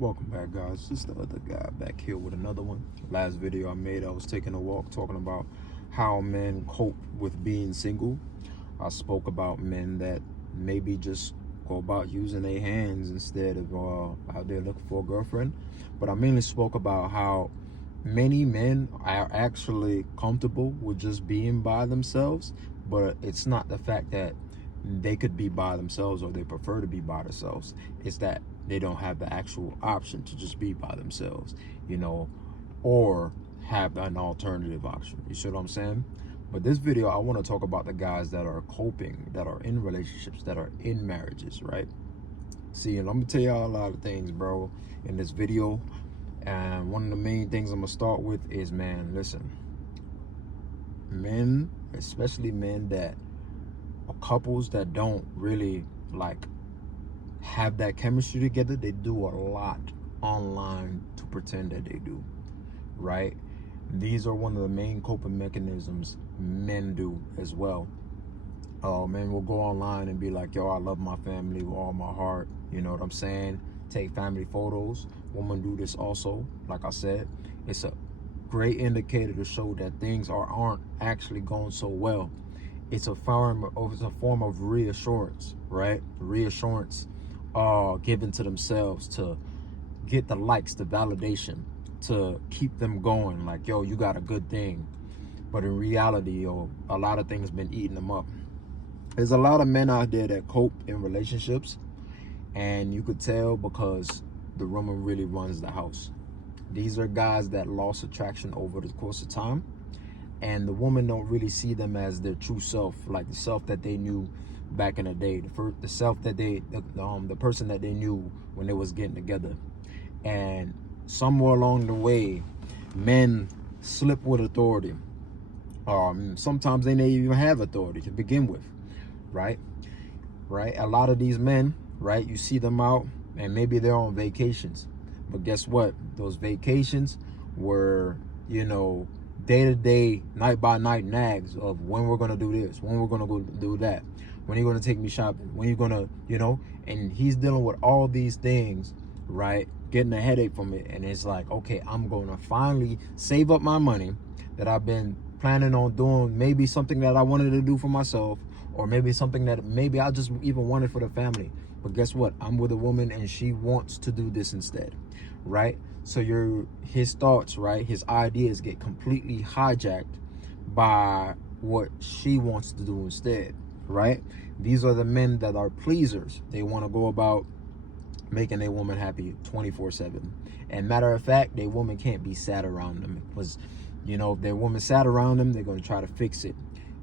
Welcome back, guys. It's the other guy back here with another one. Last video I made, I was taking a walk talking about how men cope with being single. I spoke about men that maybe just go about using their hands instead of out there looking for a girlfriend. But I mainly spoke about how many men are actually comfortable with just being by themselves, but it's not the fact that they could be by themselves or they prefer to be by themselves. It's that they don't have the actual option to just be by themselves, or have an alternative option. You see what I'm saying? But this video, I want to talk about the guys that are coping, that are in relationships, that are in marriages, right? See, and I'm gonna tell y'all a lot of things, bro, in this video. And one of the main things I'm gonna start with is, man, listen, men, especially men that are couples that don't really have that chemistry together, they do a lot online to pretend that they do, right? These are one of the main coping mechanisms men do as well. Men will go online and be like, yo, I love my family with all my heart, you know what I'm saying? Take family photos. Women do this also. Like I said, it's a great indicator to show that things aren't actually going so well. It's a form of reassurance, right? Reassurance given to themselves to get the likes, the validation, to keep them going. Like, yo, you got a good thing. But in reality, a lot of things been eating them up. There's a lot of men out there that cope in relationships, and you could tell because the woman really runs the house. These are guys that lost attraction over the course of time, and the woman don't really see them as their true self, like the self that they knew back in the day, the self that the person that they knew when they was getting together. And somewhere along the way, men slip with authority. Sometimes they may even have authority to begin with, right? A lot of these men, right, you see them out and maybe they're on vacations, but guess what? Those vacations were, day-to-day, night-by-night nags of when we're going to do this, when we're going to go do that, when you're going to take me shopping, when you're going to, and he's dealing with all these things, right, getting a headache from it. And it's like, okay, I'm going to finally save up my money that I've been planning on doing, maybe something that I wanted to do for myself, or maybe something that maybe I just even wanted for the family. But guess what? I'm with a woman and she wants to do this instead, right? So his thoughts, right, his ideas get completely hijacked by what she wants to do instead, right? These are the men that are pleasers. They want to go about making a woman happy 24/7. And matter of fact, their woman can't be sad around them, because if their woman sat around them, they're going to try to fix it.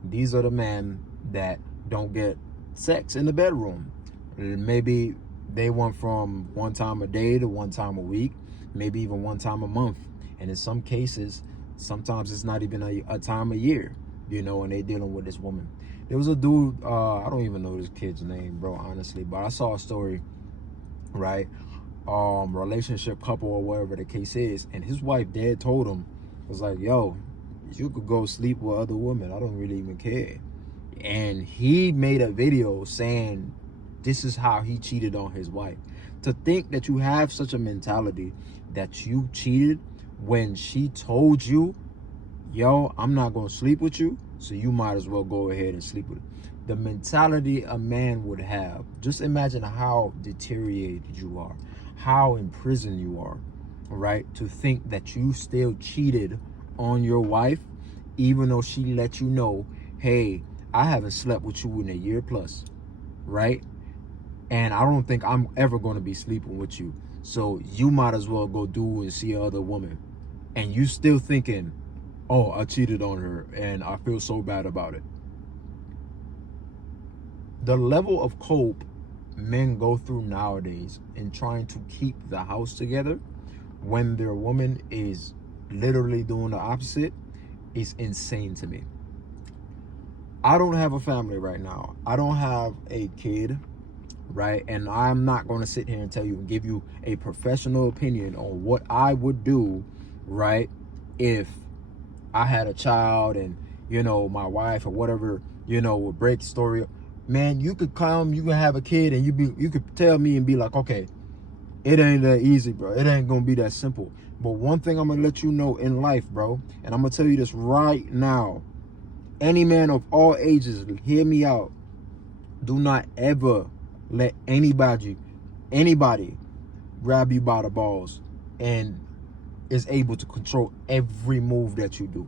These are the men that don't get sex in the bedroom. Maybe they went from one time a day to one time a week, maybe even one time a month. And in some cases, sometimes it's not even a time a year, and they dealing with this woman. There was a dude, I don't even know this kid's name, bro, honestly, but I saw a story, right? Relationship couple or whatever the case is, and his wife dad told him, was like, yo, you could go sleep with other women, I don't really even care. And he made a video saying this is how he cheated on his wife. To think that you have such a mentality that you cheated when she told you, yo, I'm not gonna sleep with you, so you might as well go ahead and sleep with her. The mentality a man would have, just imagine how deteriorated you are, how imprisoned you are, right? To think that you still cheated on your wife, even though she let you know, hey, I haven't slept with you in a year plus, right? And I don't think I'm ever going to be sleeping with you. So you might as well go do and see another woman. And you still thinking, oh, I cheated on her and I feel so bad about it. The level of cope men go through nowadays in trying to keep the house together when their woman is literally doing the opposite is insane to me. I don't have a family right now. I don't have a kid, right? And I'm not going to sit here and tell you and give you a professional opinion on what I would do, right, if I had a child and, my wife or whatever, would break the story. Man, you could come, you can have a kid, and you could tell me and be like, okay, It ain't that easy, bro. It ain't gonna be that simple. But one thing I'm gonna let you know in life, bro, and I'm gonna tell you this right now. Any man of all ages, hear me out. Do not ever let anybody grab you by the balls and is able to control every move that you do.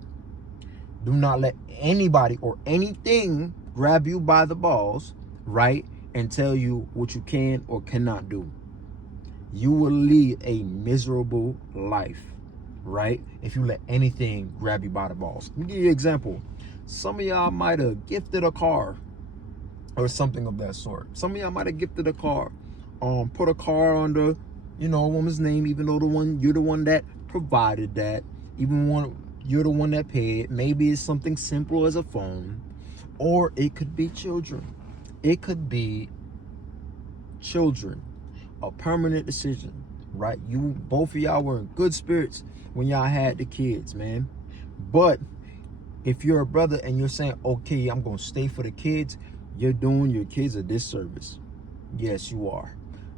Do not let anybody or anything grab you by the balls, right, and tell you what you can or cannot do. You will lead a miserable life, right, if you let anything grab you by the balls. Let me give you an example. Some of y'all might have gifted a car or something of that sort. Some of y'all might have gifted a car, put a car under, a woman's name, even though you're the one that provided that, you're the one that paid. Maybe it's something simple as a phone, or it could be children. It could be children. A permanent decision, right? Both of y'all were in good spirits when y'all had the kids, man. But if you're a brother and you're saying, okay, I'm gonna stay for the kids, you're doing your kids a disservice. Yes, you are.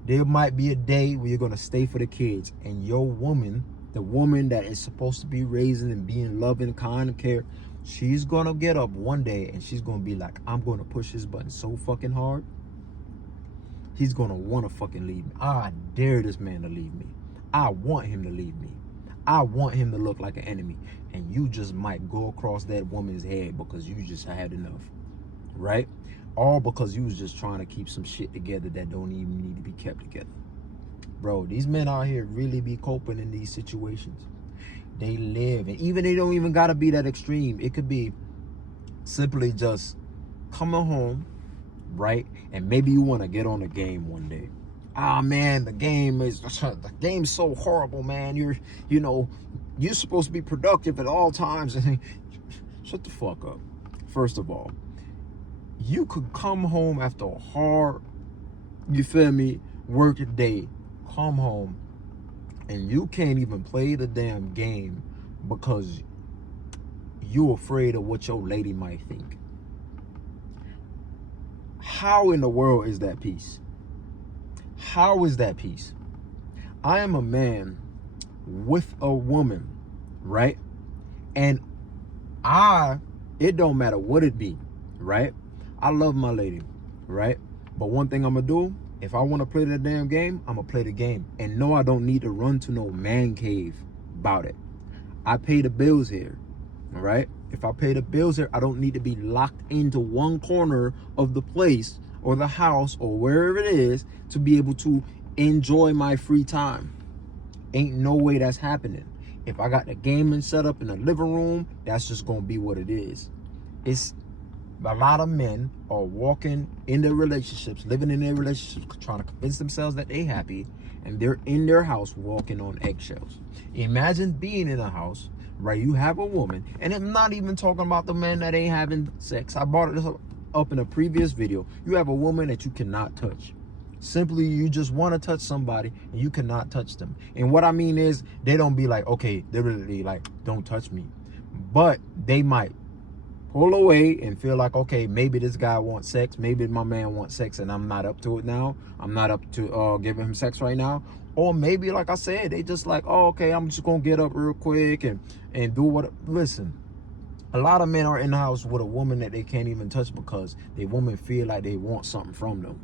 There might be a day where you're gonna stay for the kids, and your woman, the woman that is supposed to be raising and being loving, kind, and care, she's gonna get up one day and she's gonna be like, I'm gonna push this button so fucking hard, he's gonna want to fucking leave me. I dare this man to leave me. I want him to leave me. I want him to look like an enemy. And you just might go across that woman's head because you just had enough, right? All because you was just trying to keep some shit together that don't even need to be kept together. Bro, these men out here really be coping in these situations. They live, and even they don't even gotta be that extreme. It could be simply just coming home, right? And maybe you want to get on a game one day. Ah, man, the game's so horrible, man. You're supposed to be productive at all times. Shut the fuck up. First of all, you could come home after a hard, you feel me, work day, come home, and you can't even play the damn game because you're afraid of what your lady might think. How in the world is that peace? How is that peace? I am a man with a woman, right? And it don't matter what it be, right? I love my lady, right? But one thing I'm gonna do, if I want to play that damn game, I'm gonna play the game. And no, I don't need to run to no man cave about it. I pay the bills here, all right? If I pay the bills here, I don't need to be locked into one corner of the place or the house or wherever it is to be able to enjoy my free time. Ain't no way that's happening. If I got the gaming set up in the living room, that's just gonna be what it is. It's a lot of men are walking in their relationships, living in their relationships, trying to convince themselves that they happy, and they're in their house walking on eggshells. Imagine being in a house, right? You have a woman, and I'm not even talking about the men that ain't having sex. I brought this up in a previous video. You have a woman that you cannot touch. Simply, you just want to touch somebody and you cannot touch them. And what I mean is, they don't be like, okay, they're really like, don't touch me. But they might pull away and feel like, okay, maybe this guy wants sex. Maybe my man wants sex and I'm not up to it now. I'm not up to giving him sex right now. Or maybe, like I said, they just like, oh, okay, I'm just going to get up real quick and do what. Listen, a lot of men are in the house with a woman that they can't even touch because the woman feel like they want something from them.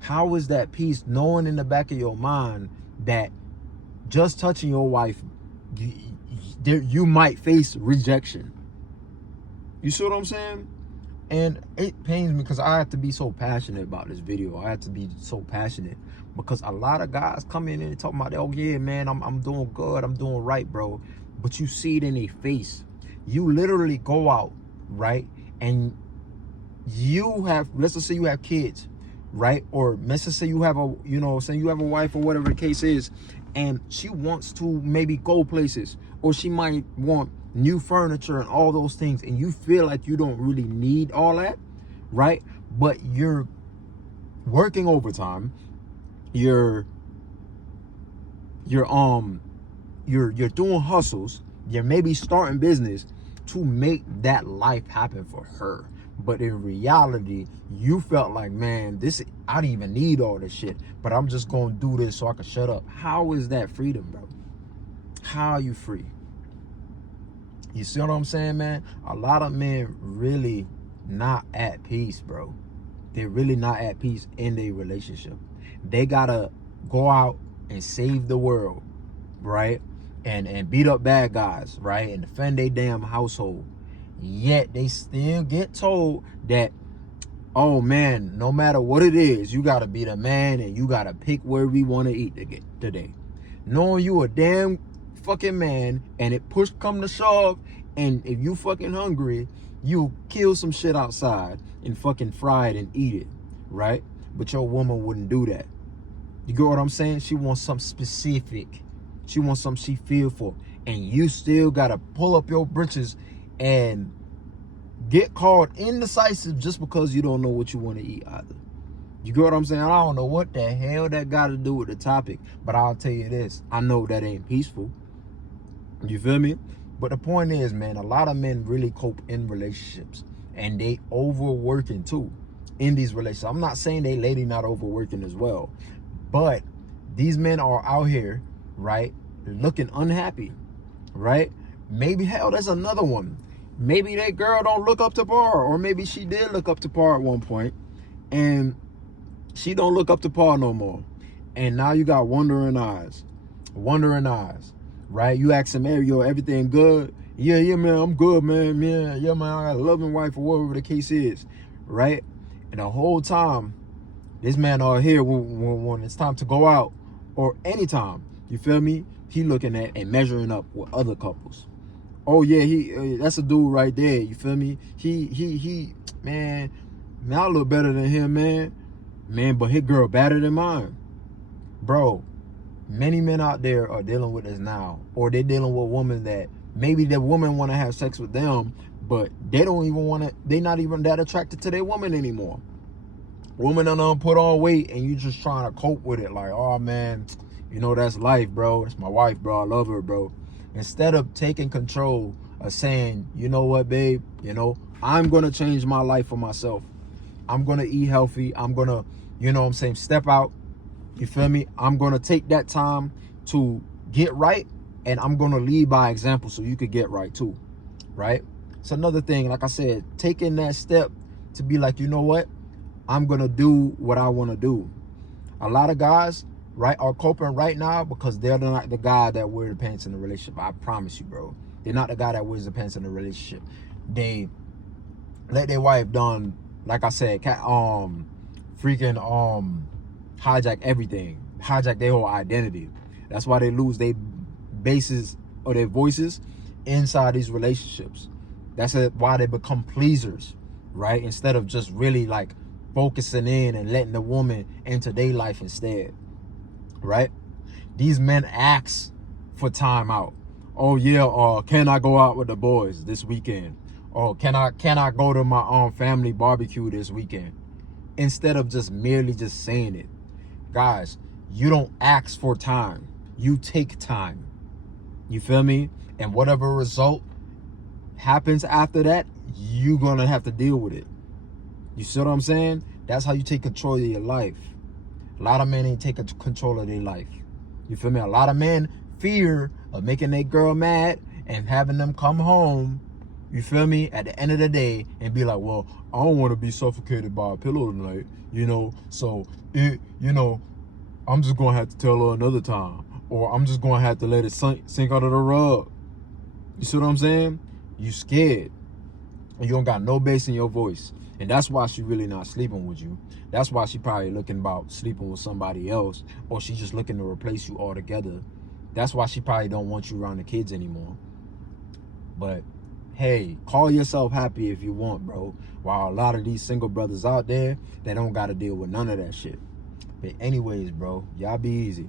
How is that peace, knowing in the back of your mind that just touching your wife, you might face rejection? You see what I'm saying? And it pains me because I have to be so passionate about this video. I have to be so passionate because a lot of guys come in and talk about, oh yeah, man, I'm doing good, I'm doing right, bro. But you see it in their face. You literally go out, right? And you have, let's just say you have kids, right? Or let's just say you have a, say you have a wife or whatever the case is, and she wants to maybe go places, or she might want new furniture and all those things, and you feel like you don't really need all that, right? But you're working overtime, you're doing hustles, you're maybe starting business to make that life happen for her. But in reality, you felt like, man, this, I don't even need all this shit, but I'm just gonna do this so I can shut up. How is that freedom, bro? How are you free? You see what I'm saying, man? A lot of men really not at peace, bro. They're really not at peace in their relationship. They gotta go out and save the world, right? And beat up bad guys, right? And defend their damn household. Yet they still get told that, oh man, no matter what it is, you gotta be the man and you gotta pick where we want to eat today. Knowing you a damn fucking man, and it push come to shove, and if you fucking hungry, you kill some shit outside and fucking fry it and eat it, right? But your woman wouldn't do that. You get what I'm saying? She wants something specific. She wants something she feel for. And you still gotta pull up your britches and get called indecisive just because you don't know what you want to eat either. You get what I'm saying? I don't know what the hell that got to do with the topic, but I'll tell you this. I know that ain't peaceful. You feel me? But the point is, man, a lot of men really cope in relationships, and they overworking too in these relationships. I'm not saying they lady not overworking as well, but these men are out here, right, looking unhappy, right? Maybe, hell, that's another one. Maybe that girl don't look up to par, or maybe she did look up to par at one point, and she don't look up to par no more. And now you got wandering eyes, right? You ask him, hey, yo, everything good? Yeah, man, I'm good, man. Yeah, man, I got a loving wife, or whatever the case is, right? And the whole time, this man out here, when it's time to go out, or anytime, you feel me? He looking at and measuring up with other couples. Oh yeah, that's a dude right there. You feel me? He, man, I look better than him, man. But his girl better than mine, bro. Many men out there are dealing with this now, or they're dealing with women that maybe the woman want to have sex with them, but they don't even want to. They not even that attracted to their woman anymore. Woman done put on weight, and you just trying to cope with it. Like, oh man, you know that's life, bro. That's my wife, bro. I love her, bro. Instead of taking control of saying, you know what, babe, you know, I'm going to change my life for myself. I'm going to eat healthy. I'm going to, you know what I'm saying, step out. You feel me? I'm going to take that time to get right, and I'm going to lead by example so you could get right too, right? It's another thing, like I said, taking that step to be like, you know what? I'm going to do what I want to do. A lot of guys, right, are coping right now because they're not the guy that wears the pants in the relationship. I promise you, bro. They're not the guy that wears the pants in the relationship. They let their wife done, like I said, hijack everything, hijack their whole identity. That's why they lose their bases or their voices inside these relationships. That's why they become pleasers, right? Instead of just really like focusing in and letting the woman into their life instead. Right? These men ask for time out. Oh yeah, can I go out with the boys this weekend? Or can I go to my family barbecue this weekend? Instead of just merely just saying it. Guys, you don't ask for time. You take time. You feel me? And whatever result happens after that, you're gonna have to deal with it. You see what I'm saying? That's how you take control of your life. A lot of men ain't taking control of their life. You feel me? A lot of men fear of making their girl mad and having them come home, you feel me, at the end of the day and be like, well, I don't want to be suffocated by a pillow tonight, you know, so, I'm just going to have to tell her another time, or I'm just going to have to let it sink under the rug. You see what I'm saying? You scared. And you don't got no bass in your voice. And that's why she really not sleeping with you. That's why she probably looking about sleeping with somebody else, or she just looking to replace you altogether. That's why she probably don't want you around the kids anymore. But hey, call yourself happy if you want, bro. While a lot of these single brothers out there, they don't got to deal with none of that shit. But anyways, bro, y'all be easy.